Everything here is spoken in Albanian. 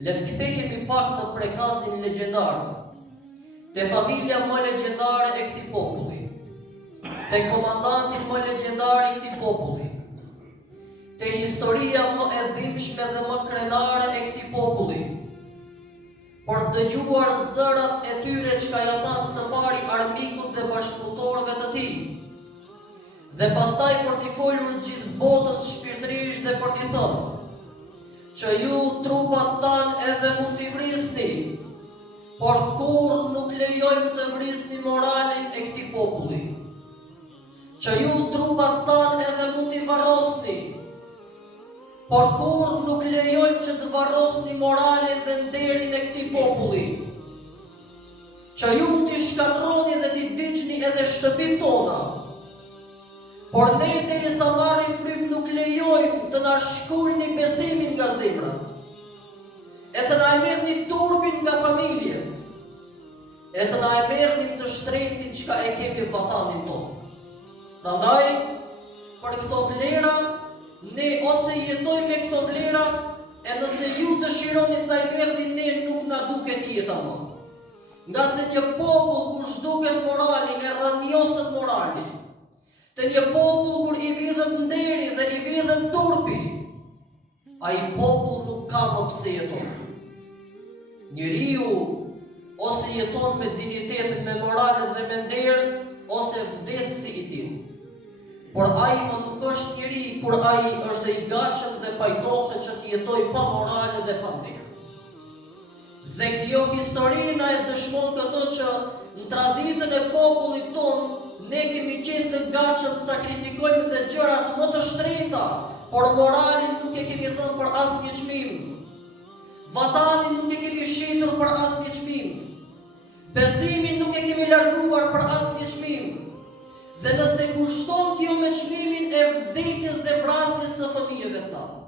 Le të kthehemi pak në prekasin legjendar, te familja më legjendare e këtij populli, te komandanti më legjendar i këtij populli, te historia më e dhimbshme dhe më krenare e këtij populli, por dëgjuar zërat e tyre çka ja than së pari armikut dhe bashkëpunëtorëve të tij, dhe pastaj për t'i folur gjithë botës shpirtërisht dhe për t'i thënë që ju trupat tanë edhe mund t'i vrisni, por kur nuk lejojmë të vrisni moralin e këtij populli. Që ju trupat tanë edhe mund t'i varrosni, por kur nuk lejojmë që të varrosni moralin dhe nderin e këtij populli. Që ju mund t'i shkatroni dhe t'i diçni edhe shtëpitë tona, por ne derisa marrim frymë nuk lejojmë të na shkulni besimin nga zemrat, e të na merrni turbin nga familjet, e të na merrni të shtretin çka e kemi vatanin tonë. Prandaj, për këto vlera, ne ose jetojmë me këto vlera, e nëse ju dëshironi të na merrni, ne nuk na duket jeta më. Nga se një popull kur zhduket morali e rrënjosët morali, të një popull kur i vidhet nderi dhe i vidhet turpi, ai popull nuk ka më pse jeton. Njeriu ose jeton me dinitetin, me moralin dhe me nderin, ose vdes si i tillë. Por ai më nuk është njeri kur ai është i gatshëm dhe pajtohet që të jetojë pa moral dhe pa nder. Dhe kjo histori na e dëshmon këtë që në traditën e popullit tonë ne kemi qenë të gatshëm të sakrifikojmë dhe gjërat më të shtrenjta, por moralin nuk e kemi dhënë për asnjë çmim. Vatanin nuk e kemi shitur për asnjë çmim. Besimin nuk e kemi larguar për asnjë çmim. Dhe nëse kushton kjo me çmimin e vdekjes dhe vrasjes së fëmijëve tanë.